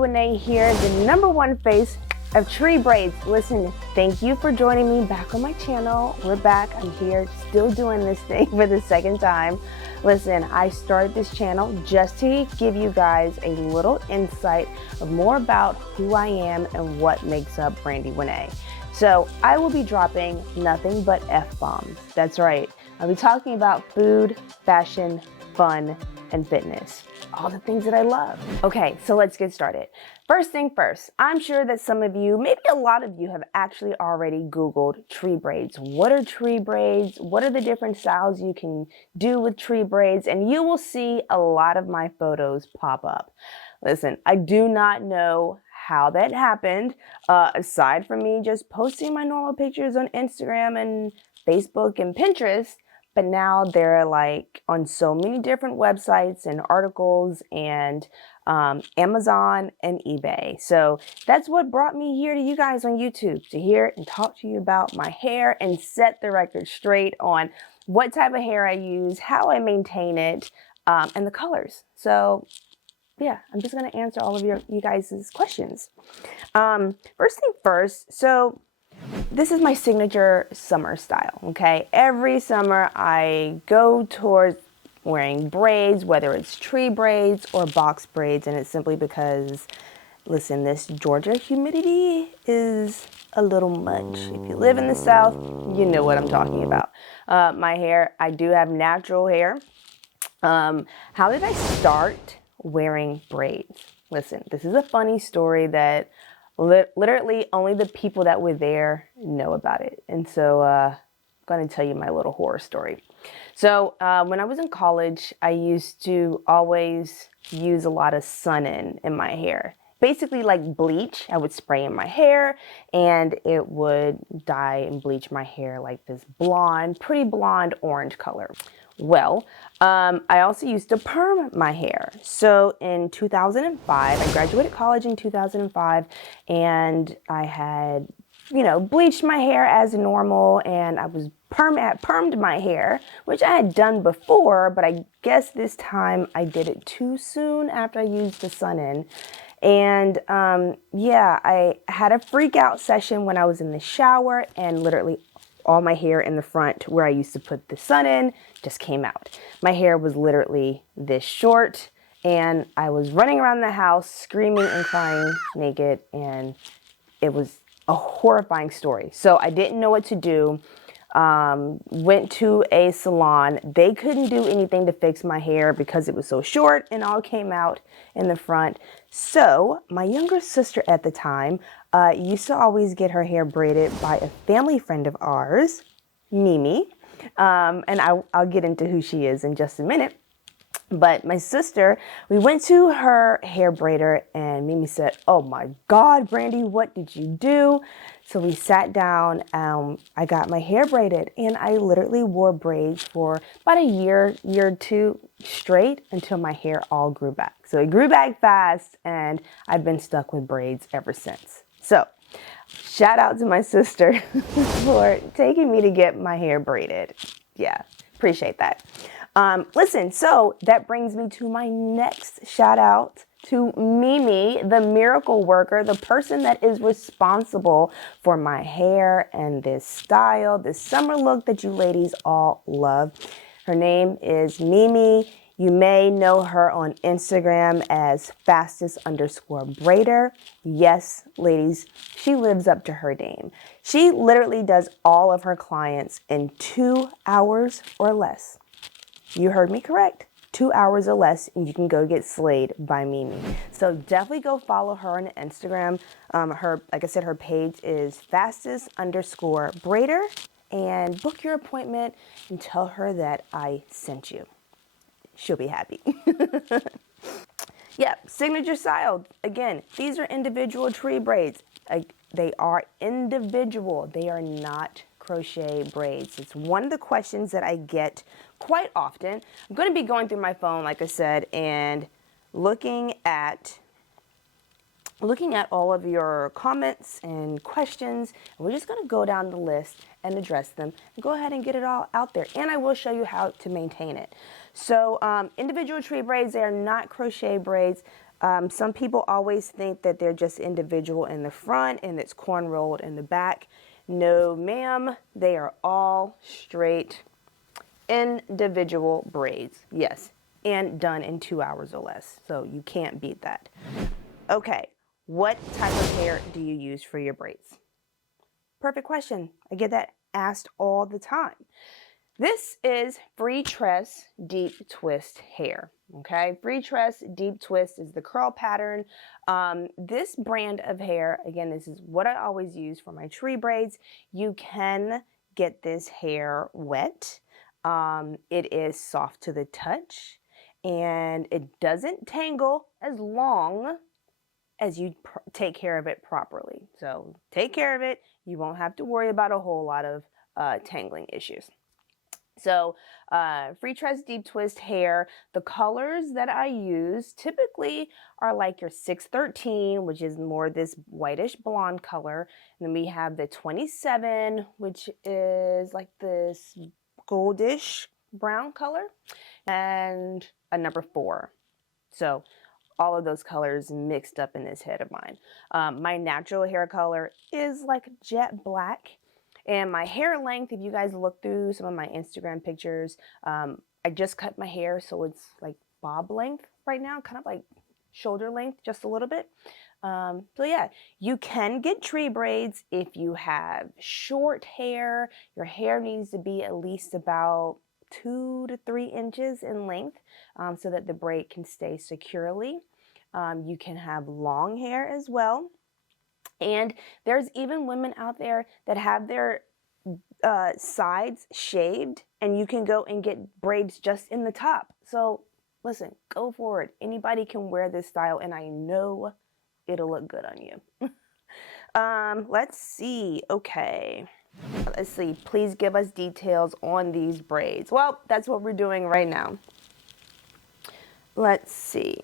Renee here, the #1 face of tree braids. Listen, thank you for joining me back on my channel. We're back. I'm here still doing this thing for the second time. Listen, I started this channel just to give you guys a little insight of more about who I am and what makes up Brandy Renee. So I will be dropping nothing but F-bombs. That's right. I'll be talking about food, fashion, fun, and fitness. All the things that I love. Okay, so let's get started. First thing first, I'm sure that some of you, maybe a lot of you, have actually already Googled tree braids. What are tree braids? What are the different styles you can do with tree braids? And you will see a lot of my photos pop up. Listen, I do not know how that happened, aside from me just posting my normal pictures on Instagram and Facebook and Pinterest. But now they're like on so many different websites and articles and Amazon and eBay. So that's what brought me here to you guys on YouTube, to hear and talk to you about my hair and set the record straight on what type of hair I use, how I maintain it, and the colors. So yeah, I'm just gonna answer all of you guys' questions. First thing first, so this is my signature summer style, okay? Every summer I go towards wearing braids, whether it's tree braids or box braids, and it's simply because, listen, this Georgia humidity is a little much. If you live in the South, you know what I'm talking about. My hair, I do have natural hair. How did I start wearing braids? Listen, this is a funny story that literally only the people that were there know about it. And so I'm going to tell you my little horror story. So when I was in college, I used to always use a lot of sun-in my hair. Basically like bleach. I would spray in my hair and it would dye and bleach my hair like this blonde, pretty blonde orange color. Well, I also used to perm my hair. So in 2005, I graduated college in 2005, and I had, bleached my hair as normal, and I was permed my hair, which I had done before, but I guess this time I did it too soon after I used the sun-in. And yeah, I had a freak out session when I was in the shower, and literally all my hair in the front where I used to put the sun-in just came out. My hair was literally this short, and I was running around the house screaming and crying naked, and it was a horrifying story. So I didn't know what to do. Went to a salon. They couldn't do anything to fix my hair because it was so short and all came out in the front. So my younger sister at the time used to always get her hair braided by a family friend of ours, Mimi. And I'll get into who she is in just a minute. But my sister, we went to her hair braider, and Mimi said, "Oh my God, Brandy, what did you do?" So we sat down, I got my hair braided, and I literally wore braids for about a year or two straight until my hair all grew back. So it grew back fast, and I've been stuck with braids ever since. So shout out to my sister for taking me to get my hair braided. Yeah, appreciate that. Listen, so that brings me to my next shout out to Mimi, the miracle worker, the person that is responsible for my hair and this style, this summer look that you ladies all love. Her name is Mimi. You may know her on Instagram as fastest_braider. Yes, ladies, she lives up to her name. She literally does all of her clients in 2 hours or less. You heard me correct. 2 hours or less, and you can go get slayed by Mimi. So definitely go follow her on Instagram. Like I said, her page is fastest_braider, and book your appointment and tell her that I sent you. She'll be happy. Yeah, signature style. Again, these are individual tree braids. They are individual. They are not crochet braids. It's one of the questions that I get quite often. I'm going to be going through my phone, like I said, and looking at all of your comments and questions. And we're just going to go down the list and address them and go ahead and get it all out there. And I will show you how to maintain it. So individual tree braids, they are not crochet braids. Some people always think that they're just individual in the front and it's corn rolled in the back. No, ma'am, they are all straight individual braids. Yes, and done in 2 hours or less. So you can't beat that. Okay, what type of hair do you use for your braids? Perfect question. I get that asked all the time. This is free tress deep twist hair. Okay, free tress deep twist is the curl pattern. This brand of hair, again, this is what I always use for my tree braids. You can get this hair wet. It is soft to the touch and it doesn't tangle as long as you take care of it properly. So take care of it. You won't have to worry about a whole lot of tangling issues. So free tress deep twist hair, the colors that I use typically are like your 613, which is more this whitish blonde color. And then we have the 27, which is like this goldish brown color, and a number 4. So all of those colors mixed up in this head of mine. My natural hair color is like jet black. And my hair length, if you guys look through some of my Instagram pictures, I just cut my hair so it's like bob length right now, kind of like shoulder length, just a little bit. So yeah, you can get tree braids if you have short hair. Your hair needs to be at least about 2 to 3 inches in length so that the braid can stay securely. You can have long hair as well. And there's even women out there that have their sides shaved, and you can go and get braids just in the top. So listen, go for it. Anybody can wear this style, and I know it'll look good on you. Let's see. Okay. Let's see. Please give us details on these braids. Well, that's what we're doing right now. Let's see.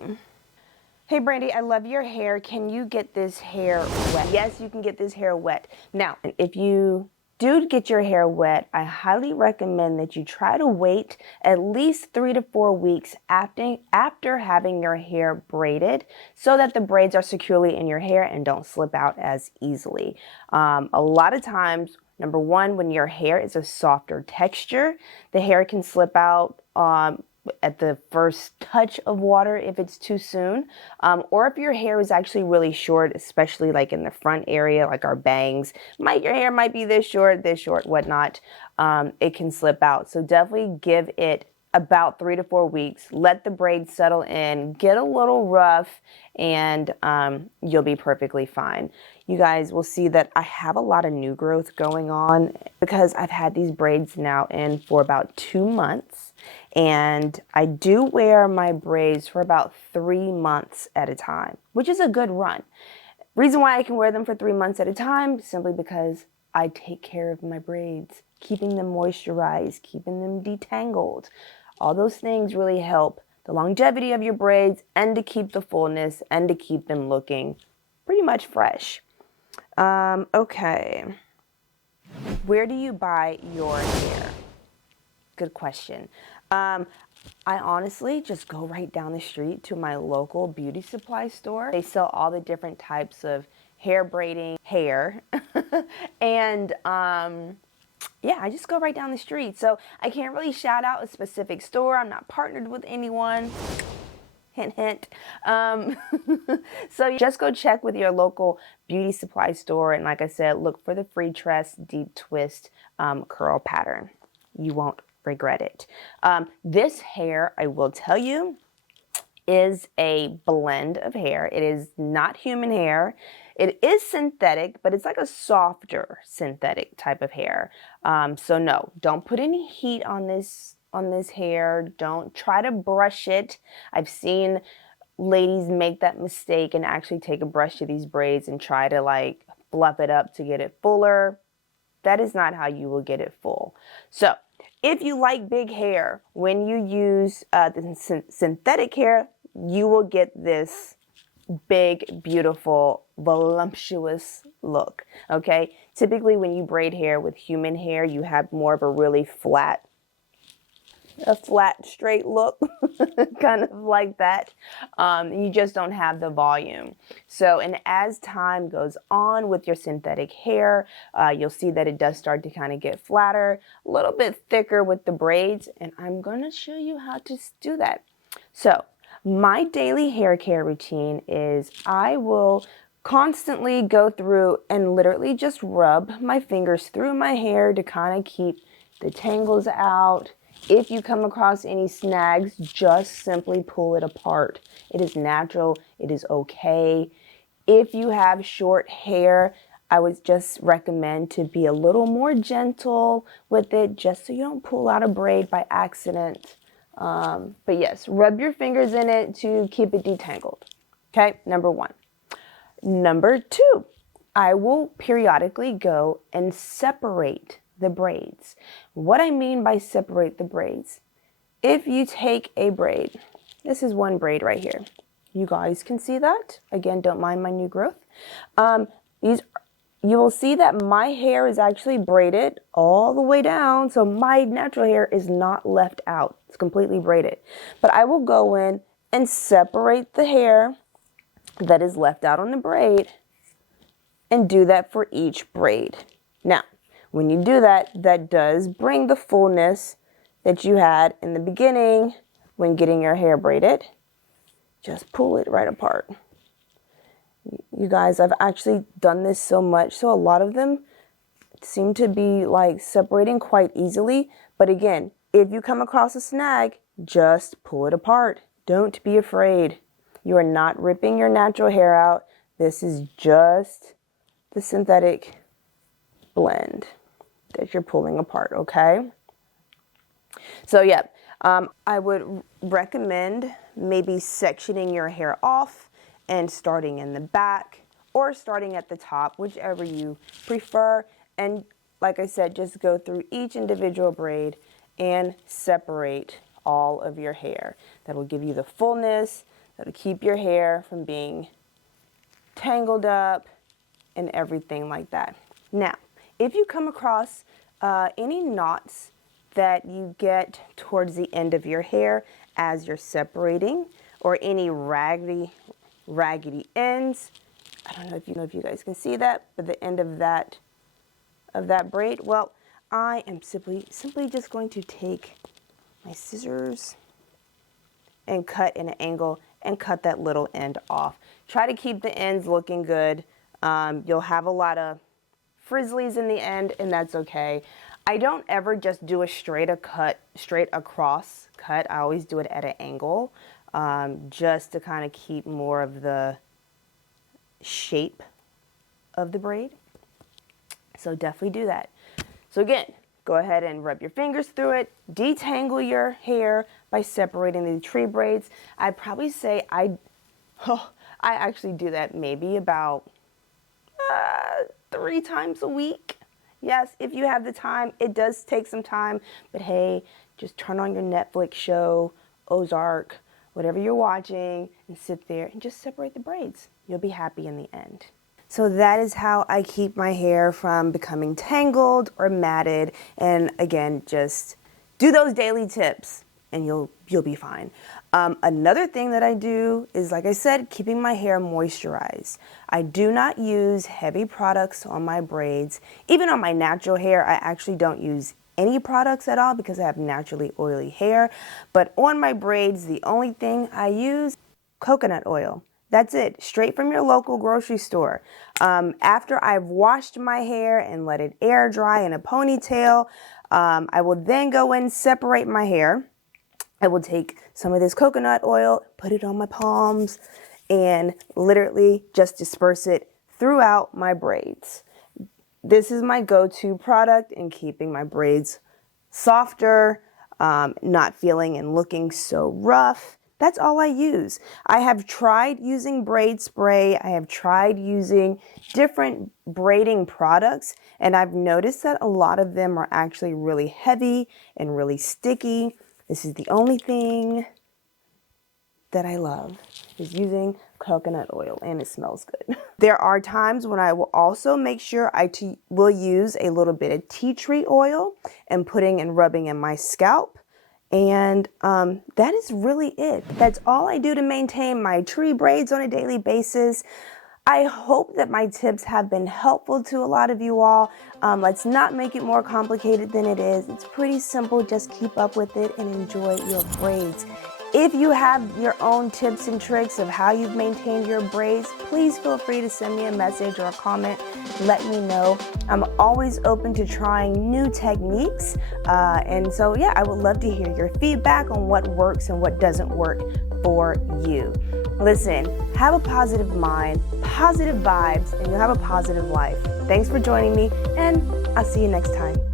Hey Brandy, I love your hair. Can you get this hair wet? Yes, you can get this hair wet. Now, if you do get your hair wet, I highly recommend that you try to wait at least 3 to 4 weeks after having your hair braided so that the braids are securely in your hair and don't slip out as easily. A lot of times, number one, when your hair is a softer texture, the hair can slip out at the first touch of water if it's too soon, or if your hair is actually really short, especially like in the front area, like our bangs, your hair might be this short, whatnot, it can slip out. So definitely give it about 3 to 4 weeks, let the braids settle in, get a little rough, and you'll be perfectly fine. You guys will see that I have a lot of new growth going on because I've had these braids now in for about 2 months. And I do wear my braids for about 3 months at a time, which is a good run. Reason why I can wear them for 3 months at a time, simply because I take care of my braids, keeping them moisturized, keeping them detangled. All those things really help the longevity of your braids and to keep the fullness and to keep them looking pretty much fresh. Okay. Where do you buy your hair? Good question. I honestly just go right down the street to my local beauty supply store. They sell all the different types of hair braiding hair. And yeah, I just go right down the street. So I can't really shout out a specific store. I'm not partnered with anyone. Hint, hint. So just go check with your local beauty supply store. And like I said, look for the free tress deep twist curl pattern. You won't regret it. This hair, I will tell you, is a blend of hair. It is not human hair. It is synthetic, but it's like a softer synthetic type of hair. So no, don't put any heat on this hair. Don't try to brush it. I've seen ladies make that mistake and actually take a brush to these braids and try to like fluff it up to get it fuller. That is not how you will get it full. So if you like big hair, when you use the synthetic hair, you will get this big, beautiful, voluptuous look, okay? Typically, when you braid hair with human hair, you have more of a really flat a flat, straight look, kind of like that. You just don't have the volume. So, and as time goes on with your synthetic hair, you'll see that it does start to kind of get flatter, a little bit thicker with the braids, and I'm going to show you how to do that. So, my daily hair care routine is I will constantly go through and literally just rub my fingers through my hair to kind of keep the tangles out. If you come across any snags, just simply pull it apart. It is natural. It is okay. If you have short hair, I would just recommend to be a little more gentle with it, just so you don't pull out a braid by accident. But yes, rub your fingers in it to keep it detangled. Okay, number one. Number two, I will periodically go and separate the braids. What I mean by separate the braids, if you take a braid, this is one braid right here. You guys can see that. Again, don't mind my new growth. You will see that my hair is actually braided all the way down, so my natural hair is not left out. It's completely braided. But I will go in and separate the hair that is left out on the braid and do that for each braid. Now, when you do that, that does bring the fullness that you had in the beginning when getting your hair braided. Just pull it right apart. You guys, I've actually done this so much, so a lot of them seem to be like separating quite easily. But again, if you come across a snag, just pull it apart. Don't be afraid. You are not ripping your natural hair out. This is just the synthetic blend that you're pulling apart, okay? So yeah, I would recommend maybe sectioning your hair off and starting in the back or starting at the top, whichever you prefer. And like I said, just go through each individual braid and separate all of your hair. That will give you the fullness, that'll keep your hair from being tangled up and everything like that. Now, if you come across any knots that you get towards the end of your hair as you're separating, or any raggedy ends, I don't know if you guys can see that, but the end of that braid, well, I am simply just going to take my scissors and cut in an angle and cut that little end off. Try to keep the ends looking good. You'll have a lot of frizzlies in the end, and that's okay. I don't ever just do a straight across cut. I always do it at an angle, just to kind of keep more of the shape of the braid. So definitely do that. So again, go ahead and rub your fingers through it. Detangle your hair by separating the tree braids. I'd probably say I actually do that maybe about 3 times a week. Yes, if you have the time. It does take some time, but hey, just turn on your Netflix show, Ozark, whatever you're watching, and sit there and just separate the braids. You'll be happy in the end. So that is how I keep my hair from becoming tangled or matted. And again, just do those daily tips and you'll be fine. Another thing that I do is, like I said, keeping my hair moisturized. I do not use heavy products on my braids. Even on my natural hair, I actually don't use any products at all because I have naturally oily hair. But on my braids, the only thing I use, coconut oil. That's it, straight from your local grocery store. After I've washed my hair and let it air dry in a ponytail, I will then go in and separate my hair. I will take some of this coconut oil, put it on my palms, and literally just disperse it throughout my braids. This is my go-to product in keeping my braids softer, not feeling and looking so rough. That's all I use. I have tried using braid spray. I have tried using different braiding products, and I've noticed that a lot of them are actually really heavy and really sticky. This is the only thing that I love, is using coconut oil, and it smells good. There are times when I will also make sure I will use a little bit of tea tree oil and putting and rubbing in my scalp. And that is really it. That's all I do to maintain my tree braids on a daily basis. I hope that my tips have been helpful to a lot of you all. Let's not make it more complicated than it is. It's pretty simple. Just keep up with it and enjoy your braids. If you have your own tips and tricks of how you've maintained your braids, please feel free to send me a message or a comment. Let me know. I'm always open to trying new techniques. And so, yeah, I would love to hear your feedback on what works and what doesn't work for you. Listen, have a positive mind, positive vibes, and you'll have a positive life. Thanks for joining me, and I'll see you next time.